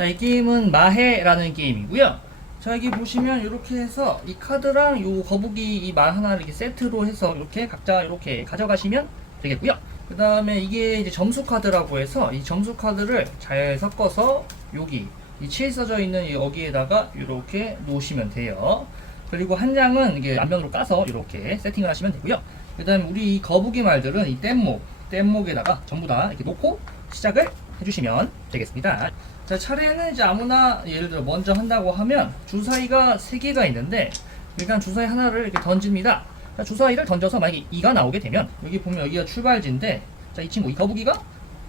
자, 이 게임은 마해라는 게임이고요. 자, 여기 보시면 이렇게 해서 이 카드랑 요 거북이 이 말 하나를 이렇게 세트로 해서 이렇게 각자 이렇게 가져가시면 되겠고요. 그 다음에 이게 이제 점수 카드라고 해서 이 점수 카드를 잘 섞어서 여기 이 7 써져 있는 여기에다가 이렇게 놓으시면 돼요. 그리고 한 장은 이게 앞면으로 까서 이렇게 세팅을 하시면 되고요. 그 다음에 우리 이 거북이 말들은 이 뗏목에다가 전부 다 이렇게 놓고 시작을 해주시면 되겠습니다. 자, 차례는 이제 아무나 예를 들어 먼저 한다고 하면 주사위가 3개가 있는데 일단 주사위 하나를 이렇게 던집니다. 자, 주사위를 던져서 만약에 2가 나오게 되면 여기 보면 여기가 출발지인데 자, 이 친구 이 거북이가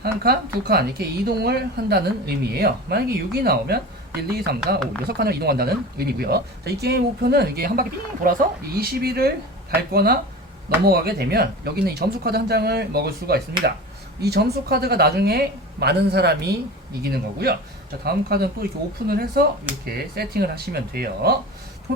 한 칸, 두 칸 이렇게 이동을 한다는 의미예요. 만약에 6이 나오면 1, 2, 3, 4, 5, 6칸을 이동한다는 의미고요. 자, 이 게임 목표는 이게 한 바퀴 삥 돌아서 21을 밟거나 넘어가게 되면 여기는 이 점수 카드 한 장을 먹을 수가 있습니다. 이 점수 카드가 나중에 많은 사람이 이기는 거고요. 자, 다음 카드는 또 이렇게 오픈을 해서 이렇게 세팅을 하시면 돼요.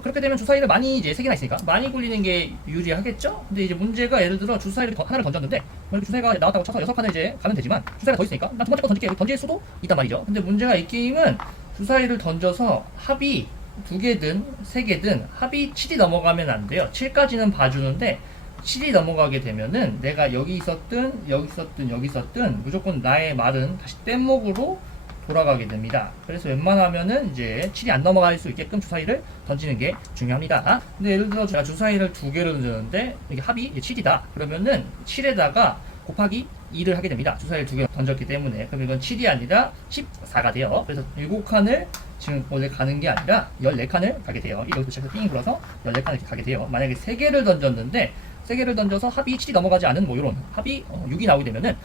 그렇게 되면 주사위를 많이 이제 3개나 있으니까 많이 굴리는 게 유리하겠죠? 근데 이제 문제가 예를 들어 주사위를 하나를 던졌는데 주사위가 나왔다고 쳐서 6칸을 이제 가면 되지만 주사위가 더 있으니까 난 두 번째 거 던질게 던질 수도 있단 말이죠. 근데 문제가 이 게임은 주사위를 던져서 합이 2개든 3개든 합이 7이 넘어가면 안 돼요. 7까지는 봐주는데 7이 넘어가게 되면은 내가 여기 있었든 여기 있었든 여기 있었든 무조건 나의 말은 다시 뗏목으로 돌아가게 됩니다. 그래서 웬만하면은 이제 7이 안 넘어갈 수 있게끔 주사위를 던지는 게 중요합니다. 근데 예를 들어 제가 주사위를 2개를 던졌는데 이게 합이 7이다 그러면은 7에다가 곱하기 2를 하게 됩니다. 주사위를 2개 던졌기 때문에. 그럼 이건 7이 아니라 14가 돼요. 그래서 7칸을 지금 원래 가는 게 아니라 14칸을 가게 돼요. 여기서 시작해서 삥 불어서 14칸을 이렇게 가게 돼요. 만약에 3개를 던졌는데 3개를 던져서 합이 7이 넘어가지 않은 뭐 이런 합이 6이 나오게 되면은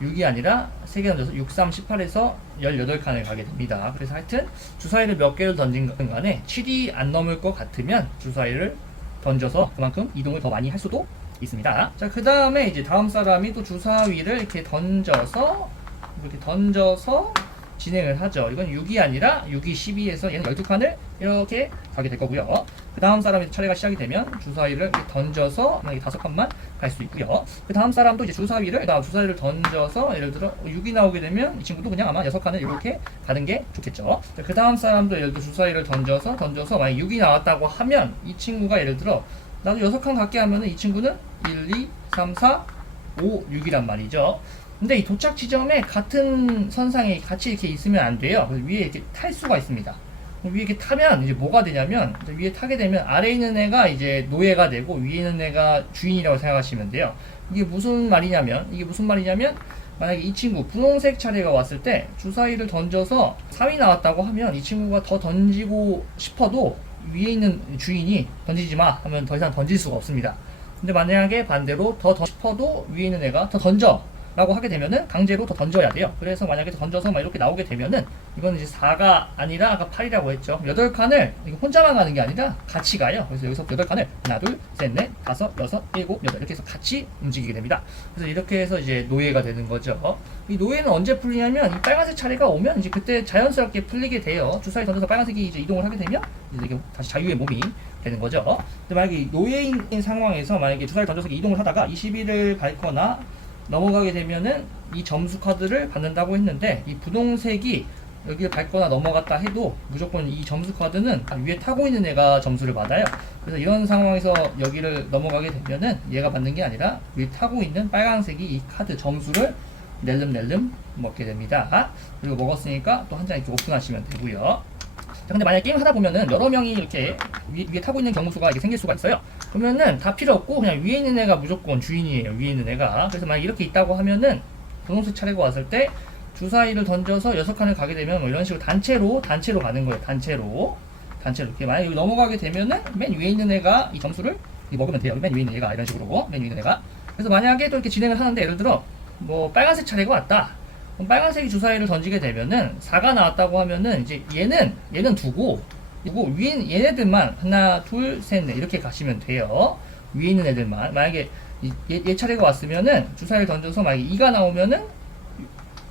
6이 아니라 3개 던져서 6, 3, 18에서 18칸을 가게 됩니다. 그래서 하여튼 주사위를 몇 개를 던진 간에 7이 안 넘을 것 같으면 주사위를 던져서 그만큼 이동을 더 많이 할 수도 있습니다. 자, 그 다음에 이제 다음 사람이 또 주사위를 이렇게 던져서 진행을 하죠. 이건 6이 아니라 6이 12에서 얘는 12칸을 이렇게 가게 될 거고요. 그 다음 사람의 차례가 시작이 되면 주사위를 이렇게 던져서 만약에 5칸만 갈 수 있고요. 그 다음 사람도 이제 주사위를 던져서 예를 들어 6이 나오게 되면 이 친구도 그냥 아마 6칸을 이렇게 가는 게 좋겠죠. 그 다음 사람도 예를 들어 주사위를 던져서 만약에 6이 나왔다고 하면 이 친구가 예를 들어 나도 6칸 갖게 하면은 이 친구는 1, 2, 3, 4, 5, 6이란 말이죠. 근데 이 도착 지점에 같은 선상에 같이 이렇게 있으면 안 돼요. 그래서 위에 이렇게 탈 수가 있습니다. 위에 이렇게 타면 이제 뭐가 되냐면 위에 타게 되면 아래에 있는 애가 이제 노예가 되고 위에 있는 애가 주인이라고 생각하시면 돼요. 이게 무슨 말이냐면 만약에 이 친구 분홍색 차례가 왔을 때 주사위를 던져서 3이 나왔다고 하면 이 친구가 더 던지고 싶어도 위에 있는 주인이 던지지 마 하면 더 이상 던질 수가 없습니다. 근데 만약에 반대로 더 던지고 싶어도 위에 있는 애가 더 던져 라고 하게 되면은 강제로 더 던져야 돼요. 그래서 만약에 던져서 막 이렇게 나오게 되면은 이건 이제 4가 아니라 아까 8이라고 했죠. 8칸을 혼자만 가는 게 아니라 같이 가요. 그래서 여기서 8칸을 하나, 둘, 셋, 넷, 다섯, 여섯, 일곱, 여덟 이렇게 해서 같이 움직이게 됩니다. 그래서 이렇게 해서 이제 노예가 되는 거죠. 이 노예는 언제 풀리냐면 이 빨간색 차례가 오면 이제 그때 자연스럽게 풀리게 돼요. 주사위 던져서 빨간색이 이제 이동을 하게 되면 이제 이게 다시 자유의 몸이 되는 거죠. 근데 만약에 노예인 상황에서 만약에 주사위 던져서 이동을 하다가 21을 밟거나 넘어가게 되면은 이 점수 카드를 받는다고 했는데 이 분홍색이 여기를 밟거나 넘어갔다 해도 무조건 이 점수 카드는 위에 타고 있는 애가 점수를 받아요. 그래서 이런 상황에서 여기를 넘어가게 되면은 얘가 받는 게 아니라 위에 타고 있는 빨간색이 이 카드 점수를 낼름 먹게 됩니다. 그리고 먹었으니까 또 한 장 이렇게 오픈하시면 되고요. 근데 만약에 게임 하다 보면은 여러 명이 이렇게 위에 타고 있는 경우수가 이렇게 생길 수가 있어요. 그러면은 다 필요 없고 그냥 위에 있는 애가 무조건 주인이에요. 위에 있는 애가. 그래서 만약 이렇게 있다고 하면은 분홍색 차례가 왔을 때 주사위를 던져서 6칸을 가게 되면 뭐 이런 식으로 단체로 가는 거예요. 단체로 이렇게 만약에 여기 넘어가게 되면은 맨 위에 있는 애가 이 점수를 먹으면 돼요. 맨 위에 있는 애가 이런 식으로 맨 위에 있는 애가. 그래서 만약에 또 이렇게 진행을 하는데 예를 들어 뭐 빨간색 차례가 왔다. 그럼 빨간색이 주사위를 던지게 되면은 4가 나왔다고 하면은 이제 얘는 두고 위에 얘네들만 하나, 둘, 셋, 넷 이렇게 가시면 돼요. 위에 있는 애들만. 만약에 얘 차례가 왔으면은 주사위를 던져서 만약에 2가 나오면은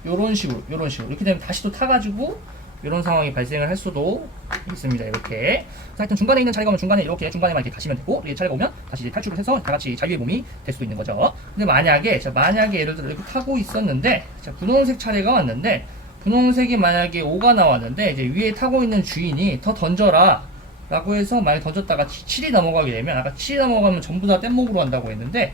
요런 식으로 이렇게 되면 다시 또 타가지고 이런 상황이 발생을 할 수도 있습니다. 이렇게. 하여튼 중간에 있는 차례가 오면 중간에만 이렇게 가시면 되고, 이 차례가 오면 다시 이제 탈출을 해서 다 같이 자유의 몸이 될 수도 있는 거죠. 근데 만약에 예를 들어 이렇게 타고 있었는데, 자, 분홍색 차례가 왔는데, 분홍색이 만약에 5가 나왔는데 이제 위에 타고 있는 주인이 더 던져라 라고 해서 만약에 던졌다가 7이 넘어가게 되면, 아까 7이 넘어가면 전부 다 뗏목으로 한다고 했는데,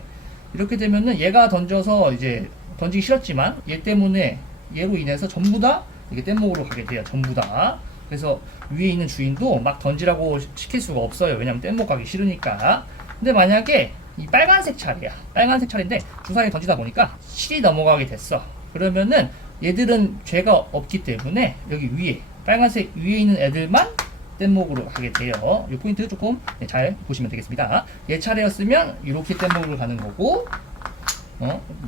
이렇게 되면은 얘가 던져서 이제 던지기 싫었지만 얘 때문에, 얘로 인해서 전부 다 이게 뗏목으로 가게 돼요. 전부 다. 그래서 위에 있는 주인도 막 던지라고 시킬 수가 없어요. 왜냐면 뗏목 가기 싫으니까. 근데 만약에 이 빨간색 차례야. 빨간색 차례인데 주사위 던지다 보니까 7이 넘어가게 됐어. 그러면은 얘들은 죄가 없기 때문에 여기 위에 빨간색 위에 있는 애들만 뗏목으로 가게 돼요. 이 포인트 조금 잘 보시면 되겠습니다. 얘 차례였으면 이렇게 뗏목으로 가는 거고,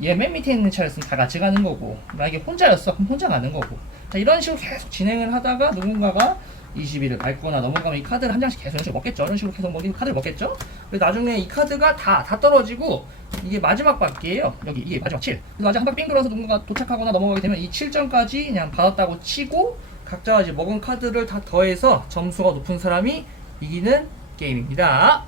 얘 맨 밑에 있는 차례였으면 다 같이 가는 거고, 만약에 혼자였어 그럼 혼자 가는 거고. 자, 이런 식으로 계속 진행을 하다가 누군가가 21을 밟거나 넘어가면 이 카드를 한 장씩 계속 이런 식으로 먹겠죠. 이런 식으로 계속 카드를 먹겠죠. 그래서 나중에 이 카드가 다 떨어지고 이게 마지막 바퀴예요. 여기 이게 마지막 7. 그래서 아직 한 바퀴 빙글어서 누군가 도착하거나 넘어가게 되면 이 7점까지 그냥 받았다고 치고 각자 이제 먹은 카드를 다 더해서 점수가 높은 사람이 이기는 게임입니다.